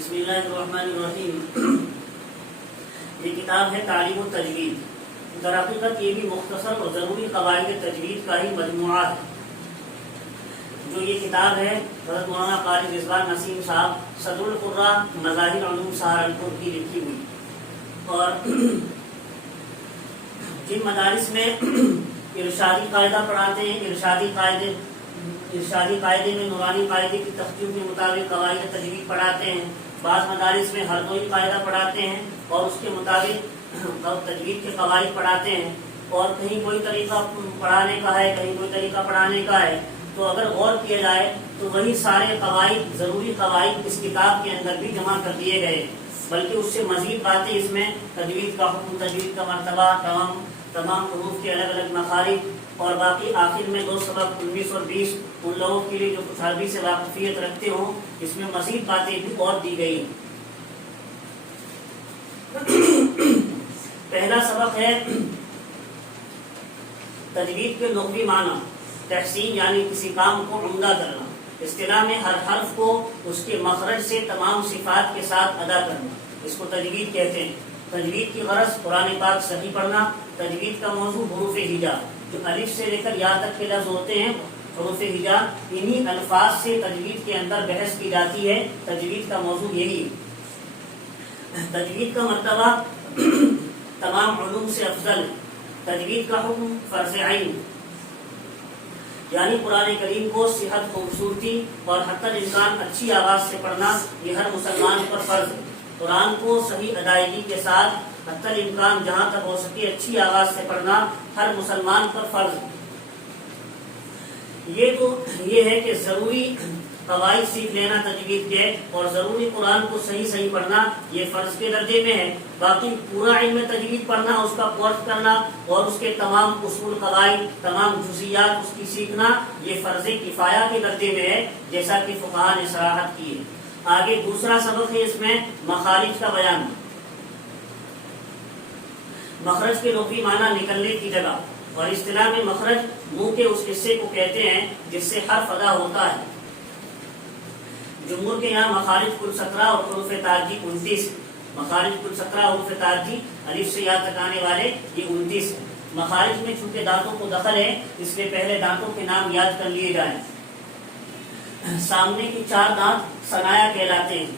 بسم اللہ الرحمن الرحیم۔ یہ کتاب ہے تعلیم التجوید۔ در حقیقت یہ بھی مختصر اور ضروری قواعد تجوید کا ہی مجموعہ ہے۔ جو یہ کتاب ہے حضرت مولانا قاری رضوان نسیم صاحب صدر القراء مظاہر علوم سہارنپور کی لکھی ہوئی، اور جن مدارس میں ارشادی قاعدہ پڑھاتے ہیں، ارشادی قاعدے میں نورانی قاعدے کی تختیوں کے مطابق قواعد تجوید پڑھاتے ہیں، بعض مدارس میں ہردوئی قاعدہ پڑھاتے ہیں اور اس کے مطابق تجوید کے قواعد پڑھاتے ہیں، اور کہیں کوئی طریقہ پڑھانے کا ہے، کہیں کوئی طریقہ پڑھانے کا ہے، تو اگر غور کیا جائے تو وہی سارے قواعد، ضروری قواعد اس کتاب کے اندر بھی جمع کر دیے گئے، بلکہ اس سے مزید باتیں اس میں تجوید کا حکم، تجوید کا مرتبہ، تمام حروف کے الگ الگ مخارج، اور باقی آخر میں 2 سبق 19 اور 20 ان لوگوں کے لیے جو کچھ عربی سے واقفیت رکھتے ہوں، اس میں مزید باتیں بھی اور دی گئی۔ پہلا سبق ہے تجوید کے لغوی معنی، تحسین یعنی کسی کام کو عمدہ کرنا، اصطلاح میں ہر حرف کو اس کے مخرج سے تمام صفات کے ساتھ ادا کرنا، اس کو تجوید کہتے ہیں۔ تجوید کی غرض قرآن پاک صحیح پڑھنا۔ تجوید کا موضوع حروف ہجا، جو الف سے لے کر یا تک کے لفظ ہوتے ہیں، حروف ہجا، انہی الفاظ سے تجوید کے اندر بحث کی جاتی ہے۔ تجوید کا موضوع یہی ہے۔ تجوید کا مرتبہ تمام علوم سے افضل ہے۔ تجوید کا حکم فرض عین، یعنی قرآن کریم کو صحت، خوبصورتی اور حتی الامکان اچھی آواز سے پڑھنا یہ ہر مسلمان پر فرض ہے۔ قرآن کو صحیح ادائیگی کے ساتھ حتی الامکان جہاں تک ہو سکے اچھی آواز سے پڑھنا ہر مسلمان پر فرض ہے۔ یہ ہے کہ ضروری قواعد سیکھ لینا تجوید کے، اور ضروری قرآن کو صحیح پڑھنا یہ فرض کے درجے میں ہے۔ باقی پورا علم تجوید پڑھنا، اس کا کورس کرنا اور اس کے تمام اصول، قواعد، تمام جزئیات اس کی سیکھنا یہ فرض کفایہ کے درجے میں ہے، جیسا کہ فقہاء نے صراحت کی ہے۔ آگے دوسرا سبق ہے اس میں مخارج کا بیان، مخرج کے لغوی معنی نکلنے کی جگہ، اور اصطلاح میں مخرج منہ کے اس حصے کو کہتے ہیں جس سے حرف ادا ہوتا ہے۔ جمہور کے یہاں مخارج کل 17 اور حروف تاجی 29، مخارج کل 17 حروف تاجی الف سے یا تک آنے والے یہ 29 ہیں۔ مخارج میں چونکہ دانتوں کو دخل ہے، اس لیے پہلے دانتوں کے نام یاد کر لیے جائیں۔ سامنے کے 4 دانت ثنایا کہلاتے ہیں،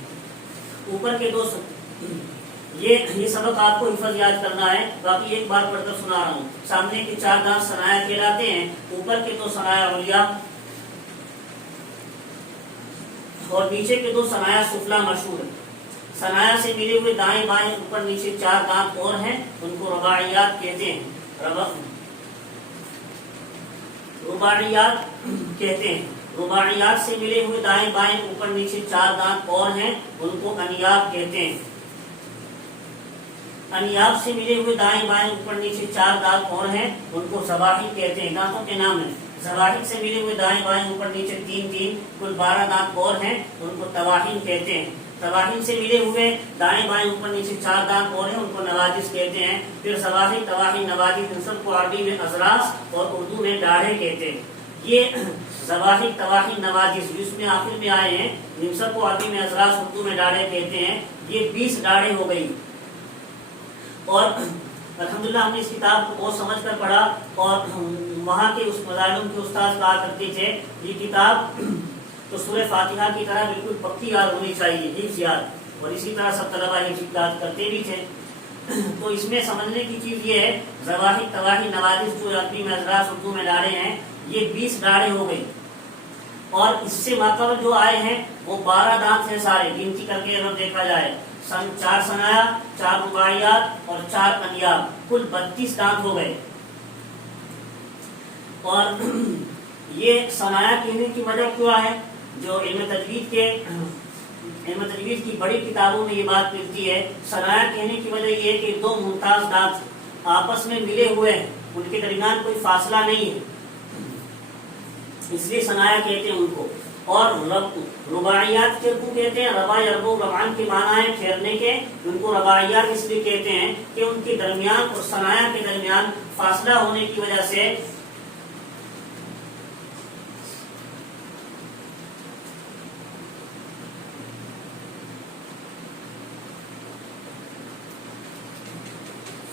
اوپر کے 2 یہ سبق آپ کو حفظ یاد کرنا ہے، باقی ایک بار پڑھ کر سنا رہا ہوں۔ سامنے کے 4 دانت ثنایا کہلاتے ہیں، اوپر کے 2 ثنایا علیا اور نیچے کے 2 ثنایا سفلا مشہور ہے۔ ثنایا سے ملے ہوئے دائیں بائیں اوپر نیچے 4 دانت اور ہیں، ان کو رباعیات کہتے ہیں۔ رباعیات سے ملے ہوئے دائیں بائیں اوپر نیچے 4 دانت اور ہیں، ان کو انیاب کہتے ہیں۔ انیاب سے ملے ہوئے دائیں بائیں اوپر نیچے 4 دانت اور ہیں، ان کو زواحف کہتے ہیں، دانتوں کے نام ہیں۔ زواحف سے ملے ہوئے دائیں بائیں اوپر نیچے 3 کل 12 دانت اور ہیں، ان کو تواحین کہتے ہیں۔ تواحین سے ملے ہوئے دائیں بائیں اوپر نیچے 4 دانت اور ہیں، ان کو نواجس کہتے ہیں۔ پھر زواحف، تواحین، نواجس ان سب کو عربی میں اضراس اور اردو میں ڈاڑھے کہتے ہیں۔ یہ زواحف، تواحین، نواجس جس میں آخر میں آئے ہیں، ان سب کو عربی میں اضراس، اردو میں ڈاڑھے کہتے ہیں۔ یہ 20 ڈاڑھیں ہو گئی، اور الحمدللہ ہم نے اس کتاب کو بہت سمجھ کر پڑھا، اور وہاں کے اس مظالم کے استاد کہا کرتے تھے یہ کتاب تو سورہ فاتحہ کی طرح بالکل پکی یاد ہونی چاہیے، حفظ یاد، اور اسی طرح سب طلبہ حفظ یاد کرتے بھی تھے۔ تو اس میں سمجھنے کی چیز یہ ہے، زواحف، تواحین، نوازش جو عربی میں اضراس، اردو میں ڈاڑے ہیں، یہ 20 ڈاڑے ہو گئی، اور اس سے ماقبل جو آئے ہیں وہ 12 دانت ہیں سارے، گنتی کر کے اگر دیکھا جائے 4 ثنایا، 4 رباعیات اور 4 انیاب، کل 32 دانت ہو گئے۔ اور یہ ثنایا کہنے کی وجہ کیا ہے؟ جو علم تجوید کی بڑی کتابوں میں یہ بات ملتی ہے، ثنایا کہنے کی وجہ یہ ہے کہ 2 ممتاز دانت آپس میں ملے ہوئے ہیں، ان کے درمیان کوئی فاصلہ نہیں ہے، اس لیے ثنایا کہتے ہیں ان کو۔ اور رباعیات کو کہتے ہیں، ربا یربو ربعان کے معنی ہے پھیرنے کے، ان کو رباعیات اس لیے کہتے ہیں کہ ان کے درمیان اور ثنایا کے درمیان فاصلہ ہونے کی وجہ سے